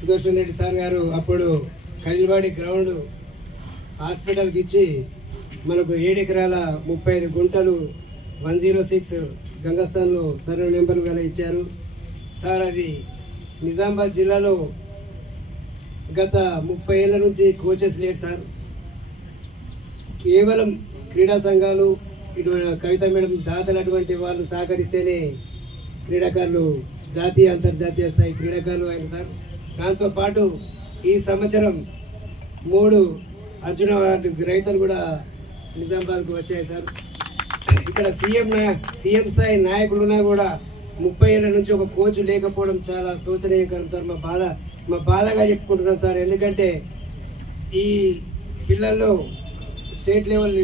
Sudarshan Reddy sir గారు అప్పుడు కలివాడి ground హాస్పిటల్కి ఇచ్చి మనకు ఏడు ఎకరాల ముప్పై ఐదు గుంటలు వన్ జీరో సిక్స్ గంగస్థాన్లో సర్వే నెంబర్ గల ఇచ్చారు. సార్ అది నిజామాబాద్ జిల్లాలో గత ముప్పై ఏళ్ళ నుంచి కోచెస్ లేరు సార్. కేవలం క్రీడా సంఘాలు ఇటు కవిత మేడం దాతలు అటువంటి వాళ్ళు సహకరిస్తేనే క్రీడాకారులు జాతీయ అంతర్జాతీయ స్థాయి క్రీడాకారులు అయిన సార్. దాంతోపాటు ఈ సంవత్సరం మూడు అర్జున అవార్డు రైతులు కూడా నిజామాబాద్కు వచ్చాయి సార్. ఇక్కడ సీఎం సీఎం స్థాయి నాయకులున్నా కూడా ముప్పై ఏళ్ళ నుంచి ఒక కోచ్ లేకపోవడం చాలా శోచనీయకరం సార్. మా బాధ మా బాధగా చెప్పుకుంటున్నాం సార్. ఎందుకంటే ఈ పిల్లల్లో state level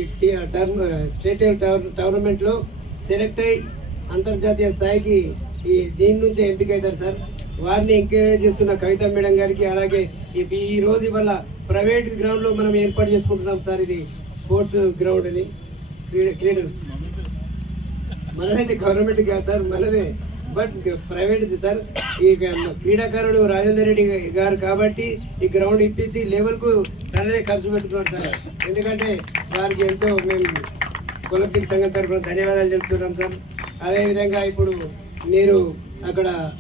turn state level టోర్నమెంట్లో సెలెక్ట్ అయ్యి అంతర్జాతీయ స్థాయికి ఈ దీని నుంచి ఎంపిక అవుతారు సార్. వారిని ఎంకరేజ్ చేస్తున్న కవిత మేడం గారికి అలాగే ఈ- ఈ రోజు ఇవాళ ప్రైవేట్ గ్రౌండ్లో మనం ఏర్పాటు చేసుకుంటున్నాం సార్ ఇది స్పోర్ట్స్ గ్రౌండ్ అని. క్రీడ క్రీడలు. మనదంటే గవర్నమెంట్ కాదు సార్ మనదే. But private sir. ఈ క్రీడాకారుడు రాజేందర్ రెడ్డి గారు కాబట్టి ఈ గ్రౌండ్ ఇప్పించి లెవెల్కు తననే ఖర్చు పెట్టుకున్నాడు సార్. ఎందుకంటే వారికి ఎంతో మేము ఒలింపిక్ సంఘం తరఫున ధన్యవాదాలు చెప్తున్నాం సార్. అదేవిధంగా ఇప్పుడు మీరు అక్కడ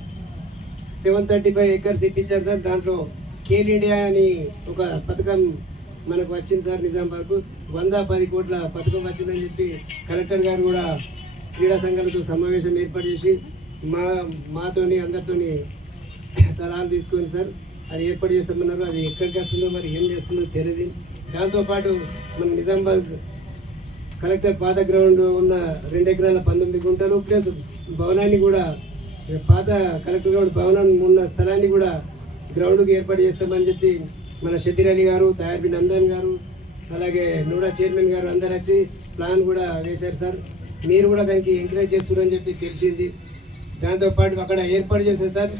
సెవెన్ థర్టీ ఫైవ్ ఎకర్స్ ఇప్పించారు సార్. దాంట్లో ఖేల్ ఇండియా అని ఒక పథకం మనకు వచ్చింది సార్ నిజామాబాద్కు. వంద పది కోట్ల పథకం వచ్చిందని చెప్పి కలెక్టర్ గారు కూడా క్రీడా సంఘాలతో సమావేశం ఏర్పాటు చేసి మా మాతోని అందరితోని సలహాలు తీసుకొని సార్ అది ఏర్పాటు చేస్తామన్నారు. అది ఎక్కడికి వస్తుందో మరి ఏం చేస్తుందో తెలియదు దాంతోపాటు మన నిజామాబాద్ కలెక్టర్ పాత గ్రౌండ్ ఉన్న రెండు ఎకరాల పంతొమ్మిది గుంటలు ప్లస్ భవనాన్ని కూడా పాత కలెక్టర్ గ్రౌండ్ భవనం ఉన్న స్థలాన్ని కూడా గ్రౌండ్కి ఏర్పాటు చేస్తామని చెప్పి మన షబీర్ అలీ గారు తయారీ నందన్ గారు అలాగే నూడా చైర్మన్ గారు అందరు వచ్చి ప్లాన్ కూడా వేశారు సార్. మీరు కూడా దానికి ఎంకరేజ్ చేస్తున్నారని చెప్పి తెలిసింది. దాంతోపాటు అక్కడ ఏర్పాటు చేశారు సార్.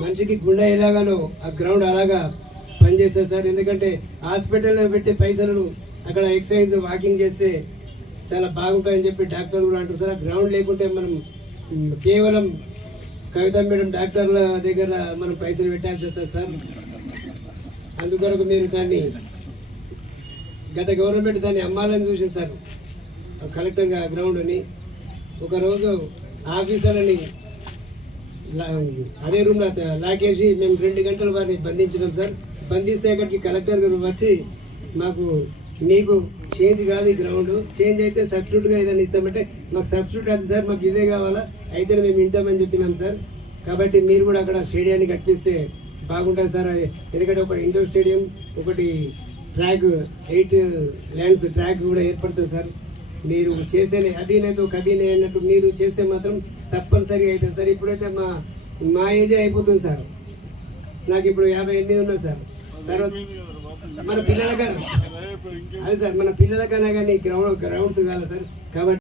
మనిషికి గుండె ఎలాగానో ఆ గ్రౌండ్ అలాగా పనిచేస్తారు సార్. ఎందుకంటే హాస్పిటల్లో పెట్టే పైసలు అక్కడ ఎక్సర్సైజ్ వాకింగ్ చేస్తే చాలా బాగుంటాయని చెప్పి డాక్టర్ కూడా అంటారు సార్. ఆ గ్రౌండ్ లేకుంటే మనం కేవలం కవిత మేడం డాక్టర్ల దగ్గర మనం పైసలు పెట్టాల్సి వస్తుంది సార్. అందుకొరకు మీరు దాన్ని గత గవర్నమెంట్ దాన్ని అమ్మాలని చూసింది సార్. కలెక్టర్గా కలెక్టర్ గ్రౌండ్ని. ఒకరోజు ఆఫీసర్లని లా- అదే రూమ్లో లాకేసి మేము రెండు గంటలు వారిని బంధించినాం సార్. బంధిస్తే అక్కడికి కలెక్టర్ గారు వచ్చి మాకు మీకు చేంజ్ కాదు ఈ గ్రౌండ్. చేంజ్ అయితే సబ్స్టిట్యూట్గా ఏదైనా ఇస్తామంటే మాకు సబ్స్టిట్యూట్ అది సార్ మాకు ఇదే కావాలా? అయితే మేము వింటామని చెప్పినాం సార్. కాబట్టి మీరు కూడా అక్కడ స్టేడియాన్ని కట్టిస్తే బాగుంటుంది సార్. అది ఎందుకంటే ఒక ఇండోర్ స్టేడియం ఒకటి ట్రాక్ ఎయిట్ ల్యాండ్స్ ట్రాక్ కూడా ఏర్పడుతుంది సార్. మీరు చేస్తేనే అభినయతో కబీనే అన్నట్టు మీరు చేస్తే మాత్రం తప్పనిసరిగా అవుతుంది సార్. ఇప్పుడైతే మా మా ఏజే అయిపోతుంది సార్. నాకు ఇప్పుడు యాభై ఎనిమిది ఉన్నాయి సార్. మన పిల్లలకన్నా అదే సార్ మన పిల్లలకన్నా కానీ గ్రౌండ్ గ్రౌండ్స్ కాదు సార్. కాబట్టి